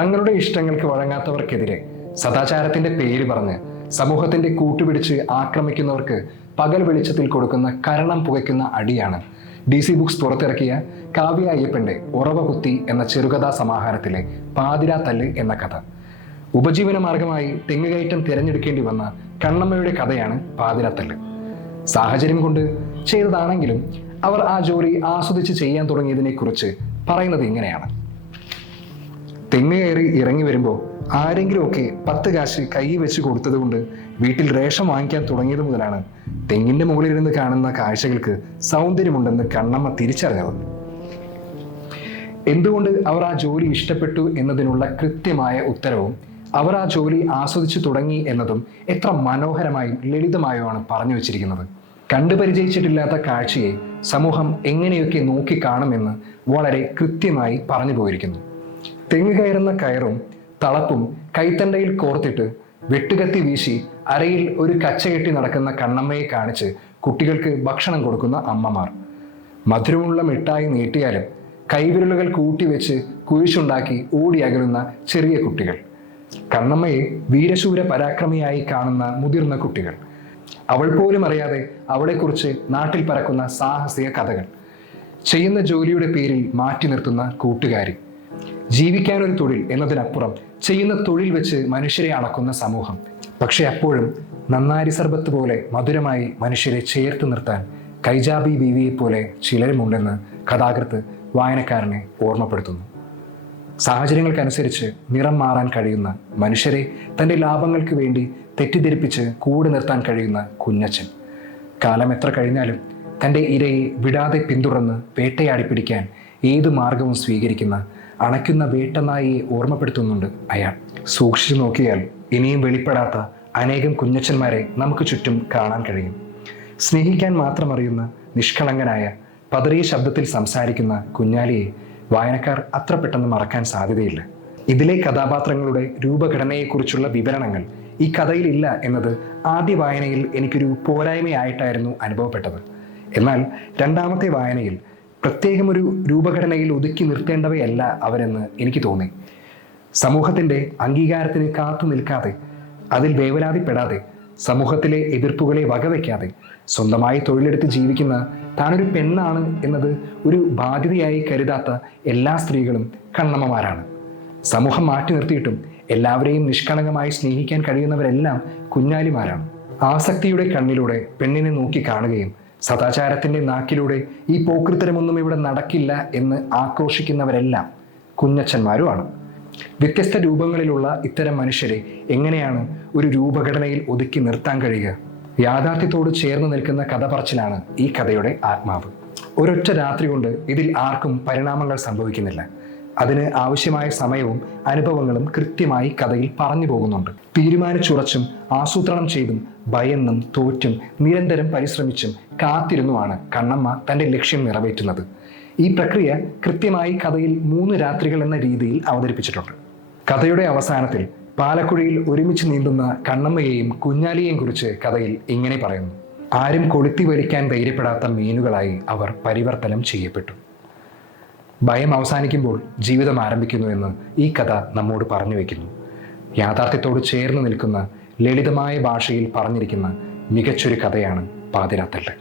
തങ്ങളുടെ ഇഷ്ടങ്ങൾക്ക് വഴങ്ങാത്തവർക്കെതിരെ സദാചാരത്തിന്റെ പേര് പറഞ്ഞ് സമൂഹത്തിന്റെ കൂട്ടുപിടിച്ച് ആക്രമിക്കുന്നവർക്ക് പകൽ വെളിച്ചത്തിൽ കൊടുക്കുന്ന കരണം പുകയ്ക്കുന്ന അടിയാണ് DC ബുക്സ് പുറത്തിറക്കിയ കാവ്യ അയ്യപ്പന്റെ ഉറവ കുത്തി എന്ന ചെറുകഥാ സമാഹാരത്തിലെ പാതിരാത്തല്ല് എന്ന കഥ. ഉപജീവന മാർഗമായി തെങ്ങുകയറ്റം തിരഞ്ഞെടുക്കേണ്ടി വന്ന കണ്ണമ്മയുടെ കഥയാണ് പാതിരാത്തല്ല്. സാഹചര്യം കൊണ്ട് ചെയ്തതാണെങ്കിലും അവർ ആ ജോലി ആസ്വദിച്ച് ചെയ്യാൻ തുടങ്ങിയതിനെ കുറിച്ച് പറയുന്നത് ഇങ്ങനെയാണ്. തെങ്ങ് കയറി ഇറങ്ങി വരുമ്പോൾ ആരെങ്കിലുമൊക്കെ 10 കാശ് കൈ വെച്ച് കൊടുത്തത് കൊണ്ട് വീട്ടിൽ റേഷൻ വാങ്ങിക്കാൻ തുടങ്ങിയത് മുതലാണ് തെങ്ങിന്റെ മുകളിലിരുന്ന് കാണുന്ന കാഴ്ചകൾക്ക് സൗന്ദര്യമുണ്ടെന്ന് കണ്ണമ്മ തിരിച്ചറിഞ്ഞത്. എന്തുകൊണ്ട് അവർ ആ ജോലി ഇഷ്ടപ്പെട്ടു എന്നതിനുള്ള കൃത്യമായ ഉത്തരവും അവർ ആ ജോലി ആസ്വദിച്ചു തുടങ്ങി എന്നതും എത്ര മനോഹരമായും ലളിതമായുമാണ് പറഞ്ഞു വെച്ചിരിക്കുന്നത്. കണ്ടുപരിചയിച്ചിട്ടില്ലാത്ത കാഴ്ചയെ സമൂഹം എങ്ങനെയൊക്കെ നോക്കിക്കാണുമെന്ന് വളരെ കൃത്യമായി പറഞ്ഞു പോയിരിക്കുന്നു. തെങ്ങ് കയറുന്ന കയറും തളപ്പും കൈത്തണ്ടയിൽ കോർത്തിട്ട് വെട്ടുകത്തി വീശി അരയിൽ ഒരു കച്ച കെട്ടി നടക്കുന്ന കണ്ണമ്മയെ കാണിച്ച് കുട്ടികൾക്ക് ഭക്ഷണം കൊടുക്കുന്ന അമ്മമാർ, മധുരമുള്ള മിഠായി നീട്ടിയാലും കൈവിരലുകൾ കൂട്ടിവെച്ച് കുഴിച്ചുണ്ടാക്കി ഓടിയകലുന്ന ചെറിയ കുട്ടികൾ, കണ്ണമ്മയെ വീരശൂര പരാക്രമിയായി കാണുന്ന മുതിർന്ന കുട്ടികൾ, അവൾ പോലും അറിയാതെ അവളെക്കുറിച്ച് നാട്ടിൽ പരക്കുന്ന സാഹസിക കഥകൾ, ചെയ്യുന്ന ജോലിയുടെ പേരിൽ മാറ്റി നിർത്തുന്ന കൂട്ടുകാരി, ജീവിക്കാനൊരു തൊഴിൽ എന്നതിനപ്പുറം ചെയ്യുന്ന തൊഴിൽ വെച്ച് മനുഷ്യരെ അളക്കുന്ന സമൂഹം. പക്ഷെ അപ്പോഴും നന്നാരി സർബത്ത് പോലെ മധുരമായി മനുഷ്യരെ ചേർത്ത് നിർത്താൻ കൈജാബി ബീവിയെ പോലെ ചിലരുമുണ്ടെന്ന് കഥാകൃത്ത് വായനക്കാരനെ ഓർമ്മപ്പെടുത്തുന്നു. സാഹചര്യങ്ങൾക്കനുസരിച്ച് നിറം മാറാൻ കഴിയുന്ന മനുഷ്യരെ തൻ്റെ ലാഭങ്ങൾക്ക് വേണ്ടി തെറ്റിദ്ധരിപ്പിച്ച് കൂടെ നിർത്താൻ കഴിയുന്ന കുഞ്ഞച്ചൻ, കാലം എത്ര കഴിഞ്ഞാലും തൻ്റെ ഇരയെ വിടാതെ പിന്തുടർന്ന് വേട്ടയാടി പിടിക്കാൻ ഏതു മാർഗവും സ്വീകരിക്കുന്ന അണയ്ക്കുന്ന വേട്ടനായിയെ ഓർമ്മപ്പെടുത്തുന്നുണ്ട് അയാൾ. സൂക്ഷിച്ചു നോക്കിയാൽ ഇനിയും വെളിപ്പെടാത്ത അനേകം കുഞ്ഞച്ചന്മാരെ നമുക്ക് ചുറ്റും കാണാൻ കഴിയും. സ്നേഹിക്കാൻ മാത്രം അറിയുന്ന നിഷ്കളങ്കനായ പതറിയ ശബ്ദത്തിൽ സംസാരിക്കുന്ന കുഞ്ഞാലിയെ വായനക്കാർ അത്ര പെട്ടെന്ന് മറക്കാൻ സാധ്യതയില്ല. ഇതിലെ കഥാപാത്രങ്ങളുടെ രൂപഘടനയെക്കുറിച്ചുള്ള വിവരണങ്ങൾ ഈ കഥയിലില്ല എന്നത് ആദ്യ വായനയിൽ എനിക്കൊരു പോരായ്മയായിട്ടായിരുന്നു അനുഭവപ്പെട്ടത്. എന്നാൽ രണ്ടാമത്തെ വായനയിൽ പ്രത്യേകമൊരു രൂപഘടനയിൽ ഒതുക്കി നിർത്തേണ്ടവയല്ല അവരെന്ന് എനിക്ക് തോന്നി. സമൂഹത്തിൻ്റെ അംഗീകാരത്തിന് കാത്തു നിൽക്കാതെ, അതിൽ വേവലാതിപ്പെടാതെ, സമൂഹത്തിലെ എതിർപ്പുകളെ വകവയ്ക്കാതെ സ്വന്തമായി തൊഴിലെടുത്ത് ജീവിക്കുന്ന താനൊരു പെണ്ണാണ് എന്നത് ഒരു ബാധ്യതയായി കരുതാത്ത എല്ലാ സ്ത്രീകളും കണ്ണമ്മമാരാണ്. സമൂഹം മാറ്റി നിർത്തിയിട്ടും എല്ലാവരെയും നിഷ്കളങ്കമായി സ്നേഹിക്കാൻ കഴിയുന്നവരെല്ലാം കുഞ്ഞാലിമാരാണ്. ആസക്തിയുടെ കണ്ണിലൂടെ പെണ്ണിനെ നോക്കി കാണുകയും സദാചാരത്തിന്റെ നാക്കിലൂടെ ഈ പോക്കൃത്തരമൊന്നും ഇവിടെ നടക്കില്ല എന്ന് ആക്രോശിക്കുന്നവരെല്ലാം കുഞ്ഞച്ചന്മാരുമാണ്. വ്യത്യസ്ത രൂപങ്ങളിലുള്ള ഇത്തരം മനുഷ്യരെ എങ്ങനെയാണ് ഒരു രൂപഘടനയിൽ ഒതുക്കി നിർത്താൻ കഴിയുക? യാഥാർത്ഥ്യത്തോട് ചേർന്ന് നിൽക്കുന്ന കഥ പറച്ചിലാണ് ഈ കഥയുടെ ആത്മാവ്. ഒരൊറ്റ രാത്രി കൊണ്ട് ഇതിൽ ആർക്കും പരിണാമങ്ങൾ സംഭവിക്കുന്നില്ല. അതിന് ആവശ്യമായ സമയവും അനുഭവങ്ങളും കൃത്യമായി കഥയിൽ പറഞ്ഞു പോകുന്നുണ്ട്. തീരുമാനിച്ചുറച്ചും ആസൂത്രണം ചെയ്തും ഭയന്നും തോറ്റും നിരന്തരം പരിശ്രമിച്ചും കാത്തിരുന്നുമാണ് കണ്ണമ്മ തൻ്റെ ലക്ഷ്യം നിറവേറ്റുന്നത്. ഈ പ്രക്രിയ കൃത്യമായി കഥയിൽ 3 രാത്രികൾ എന്ന രീതിയിൽ അവതരിപ്പിച്ചിട്ടുണ്ട്. കഥയുടെ അവസാനത്തിൽ പാലക്കുഴയിൽ ഒരുമിച്ച് നീന്തുന്ന കണ്ണമ്മയെയും കുഞ്ഞാലിയെയും കുറിച്ച് കഥയിൽ ഇങ്ങനെ പറയുന്നു. ആരും കൊളുത്തി വലിക്കാൻ ധൈര്യപ്പെടാത്ത മീനുകളായി അവർ പരിവർത്തനം ചെയ്യപ്പെട്ടു. ഭയം അവസാനിക്കുമ്പോൾ ജീവിതം ആരംഭിക്കുന്നു എന്ന് ഈ കഥ നമ്മോട് പറഞ്ഞു വയ്ക്കുന്നു. യാഥാർത്ഥ്യത്തോട് ചേർന്ന് നിൽക്കുന്ന ലളിതമായ ഭാഷയിൽ പറഞ്ഞിരിക്കുന്ന മികച്ചൊരു കഥയാണ് പാതിരാത്തല്ല്.